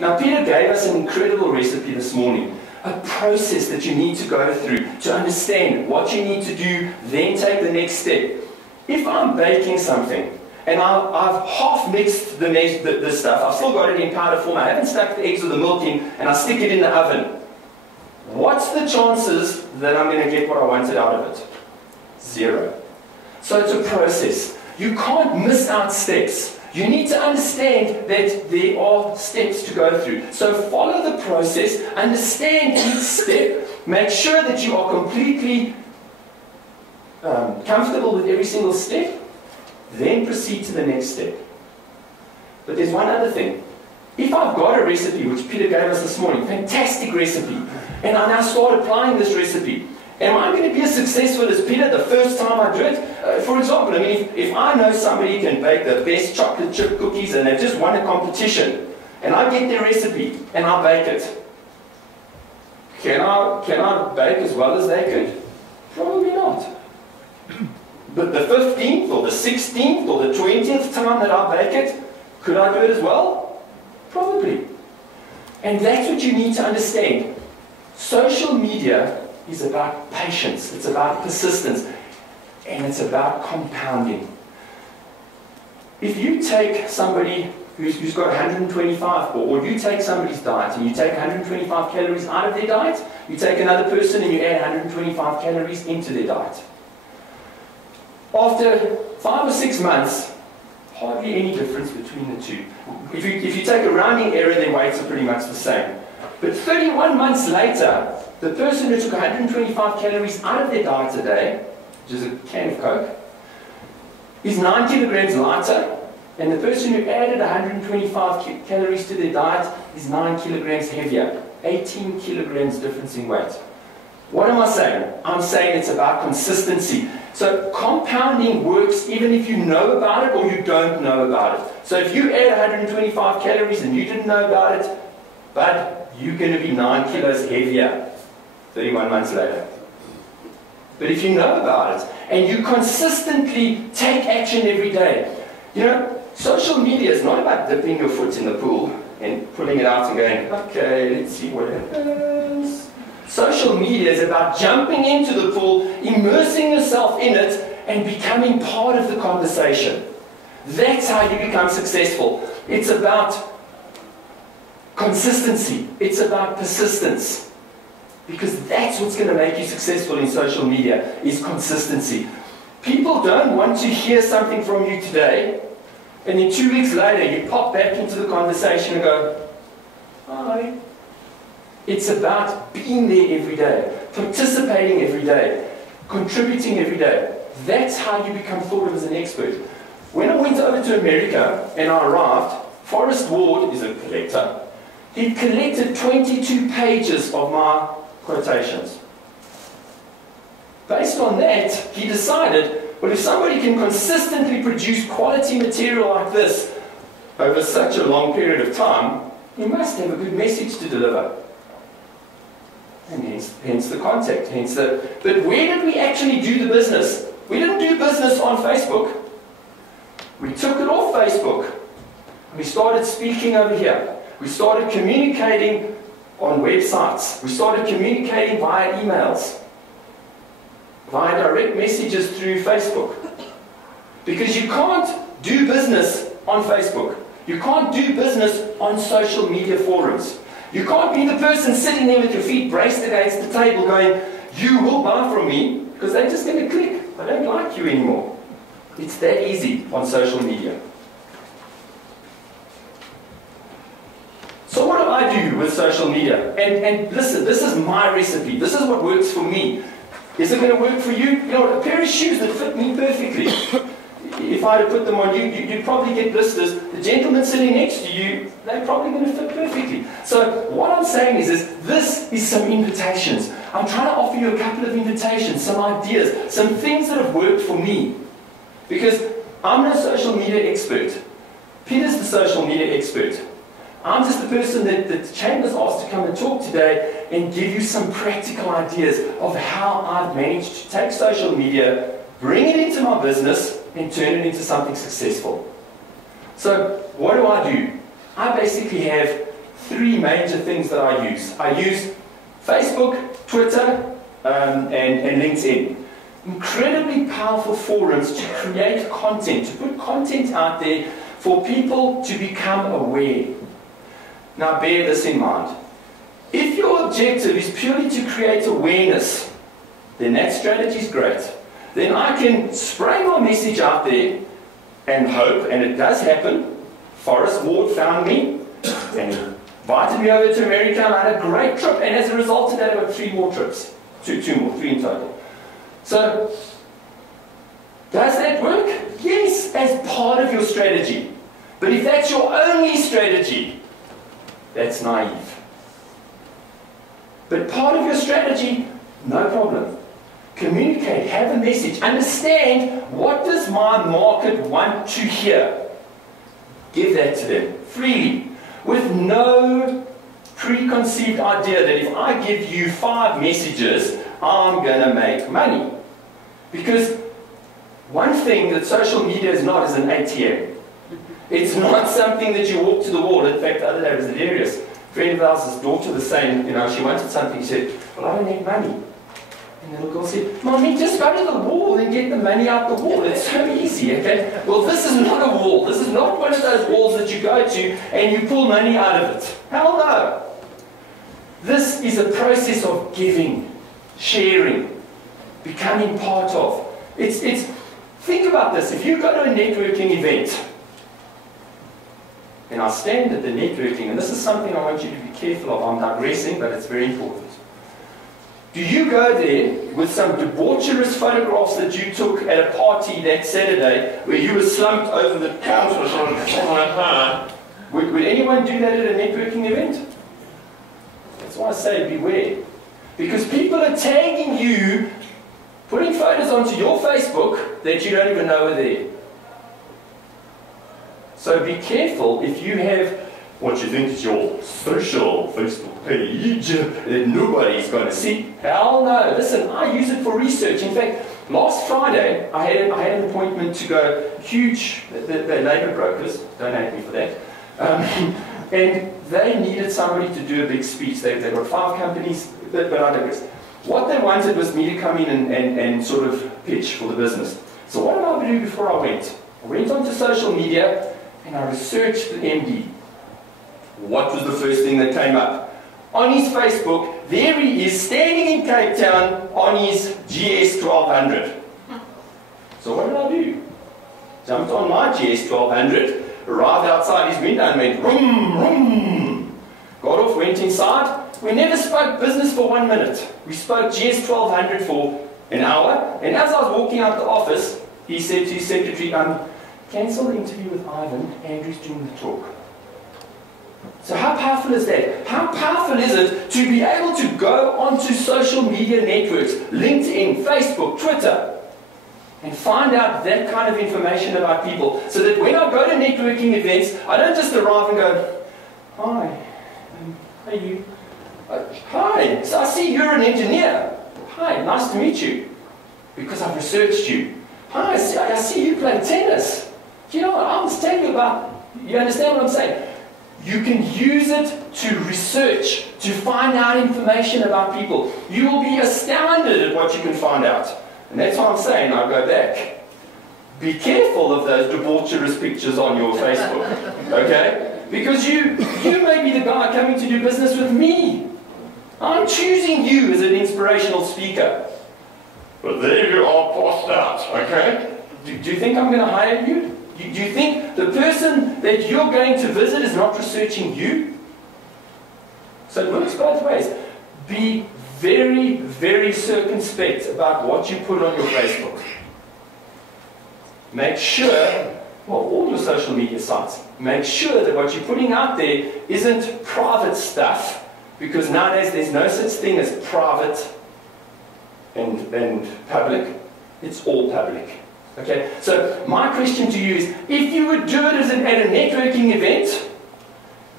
Now, Peter gave us an incredible recipe this morning, a process that you need to go through to understand what you need to do, then take the next step. If I'm baking something, and I've half mixed the stuff, I've still got it in powder form, I haven't stuck the eggs or the milk in, and I stick it in the oven, what's the chances that I'm going to get what I wanted out of it? 0. So it's a process. You can't miss out steps. You need to understand that there are steps to go through. So follow the process, understand each step, make sure that you are completely comfortable with every single step, then proceed to the next step. But there's one other thing. If I've got a recipe, which Peter gave us this morning, fantastic recipe, and I now start applying this recipe, am I going to be as successful as Peter the first time I do it? For example, I mean, if I know somebody can bake the best chocolate chip cookies and they've just won a competition, and I get their recipe and I bake it, can I bake as well as they could? Probably not. But the 15th or the 16th or the 20th time that I bake it, could I do it as well? Probably. And that's what you need to understand. Social media is about patience, it's about persistence, and it's about compounding. If you take somebody who's got 125, or you take somebody's diet and you take 125 calories out of their diet, you take another person and you add 125 calories into their diet. After 5 or 6 months, hardly any difference between the two. If you take a rounding error, their weights are pretty much the same. But 31 months later, the person who took 125 calories out of their diet a day, which is a can of Coke, is 9 kilograms lighter, and the person who added 125 calories to their diet is 9 kilograms heavier. 18 kilograms difference in weight. What am I saying? I'm saying it's about consistency. So compounding works even if you know about it or you don't know about it. So if you add 125 calories and you didn't know about it, but you're going to be 9 kilos heavier 31 months later. But if you know about it and you consistently take action every day, you know, social media is not about dipping your foot in the pool and pulling it out and going, okay, let's see what happens. Social media is about jumping into the pool, immersing yourself in it, and becoming part of the conversation. That's how you become successful. It's about consistency. It's about persistence. Because that's what's going to make you successful in social media, is consistency. People don't want to hear something from you today, and then 2 weeks later you pop back into the conversation and go, hi. It's about being there every day, participating every day, contributing every day. That's how you become thought of as an expert. When I went over to America and I arrived, Forrest Ward is a collector. He collected 22 pages of my quotations. Based on that, he decided, well, if somebody can consistently produce quality material like this over such a long period of time, he must have a good message to deliver. And hence the contact, but where did we actually do the business? We didn't do business on Facebook. We took it off Facebook. We started speaking over here. We started communicating on websites. We started communicating via emails, via direct messages through Facebook. Because you can't do business on Facebook. You can't do business on social media forums. You can't be the person sitting there with your feet braced against the table going, you will buy from me, because they're just going to click. I don't like you anymore. It's that easy on social media. So what do I do with social media? And listen, this is my recipe. This is what works for me. Is it going to work for you? You know, a pair of shoes that fit me perfectly. If I had put them on you, you'd probably get blisters. The gentleman sitting next to you, they're probably going to fit perfectly. So what I'm saying is this is some invitations. I'm trying to offer you a couple of invitations, some ideas, some things that have worked for me. Because I'm no social media expert. Peter's the social media expert. I'm just the person that the Chamber's asked to come and talk today and give you some practical ideas of how I've managed to take social media, bring it into my business, and turn it into something successful. So what do? I basically have three major things that I use. I use Facebook, Twitter, and LinkedIn. Incredibly powerful forums to create content, to put content out there for people to become aware. Now bear this in mind. If your objective is purely to create awareness, then that strategy is great. Then I can spray my message out there and hope, and it does happen. Forrest Ward found me and invited me over to America, and I had a great trip, and as a result of that I got 3 more trips. 3 in total. So, does that work? Yes, as part of your strategy. But if that's your only strategy, that's naive. But part of your strategy, no problem. Communicate, have a message, understand what does my market want to hear. Give that to them freely, with no preconceived idea that if I give you 5 messages, I'm going to make money. Because one thing that social media is not is an ATM. It's not something that you walk to the wall. In fact, the other day was hilarious. A friend of ours, his daughter was saying, she wanted something. She said, well, I don't need money. And the little girl said, Mommy, just go to the wall and get the money out the wall. It's so easy, okay? Well, this is not a wall. This is not one of those walls that you go to and you pull money out of it. Hell no. This is a process of giving, sharing, becoming part of. Think about this. If you go to a networking event, and I stand at the networking, and this is something I want you to be careful of. I'm digressing, but it's very important. Do you go there with some debaucherous photographs that you took at a party that Saturday where you were slumped over the counter? Would anyone do that at a networking event? That's why I say beware. Because people are tagging you, putting photos onto your Facebook that you don't even know are there. So be careful if you have what you think is your social Facebook page that nobody's going to see. Hell no. Listen, I use it for research. In fact, last Friday, I had an appointment to go huge, the labour brokers, don't hate me for that, and they needed somebody to do a big speech. They've got 5 companies, but I digress. What they wanted was me to come in and sort of pitch for the business. So what did I do before I went? I went onto social media and I researched the MD. What was the first thing that came up? On his Facebook, there he is standing in Cape Town on his GS 1200. So what did I do? Jumped on my GS 1200, arrived outside his window and went vroom, vroom. Got off, went inside. We never spoke business for 1 minute. We spoke GS 1200 for an hour, and as I was walking out the office, he said to his secretary, cancel the interview with Ivan, Andrew's doing the talk. So how powerful is that? How powerful is it to be able to go onto social media networks, LinkedIn, Facebook, Twitter, and find out that kind of information about people, so that when I go to networking events, I don't just arrive and go, hi, how are you? Hi, so I see you're an engineer. Hi, nice to meet you. Because I've researched you. Hi, I see you play tennis. Do you know what I was telling you about? You understand what I'm saying? You can use it to research, to find out information about people. You will be astounded at what you can find out. And that's why I'm saying, I'll go back. Be careful of those debaucherous pictures on your Facebook. Okay? Because you may be the guy coming to do business with me. I'm choosing you as an inspirational speaker. But there you are, passed out, okay? Do you think I'm going to hire you? Do you think the person that you're going to visit is not researching you? So it works both ways. Be very, very circumspect about what you put on your Facebook. Make sure, all your social media sites, make sure that what you're putting out there isn't private stuff, because nowadays there's no such thing as private and public. It's all public. Okay? So my question to you is, if you would do it at a networking event,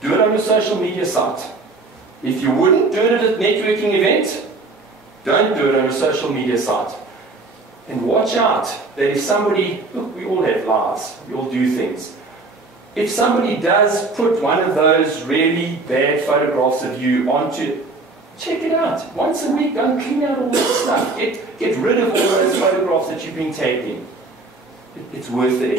do it on your social media site. If you wouldn't do it at a networking event, don't do it on your social media site. And watch out that if somebody, look, we all have lives, we all do things. if somebody does put one of those really bad photographs of you onto, check it out. Once a week, go and clean out all that stuff. Get rid of all those photographs that you've been taking. It's worth it.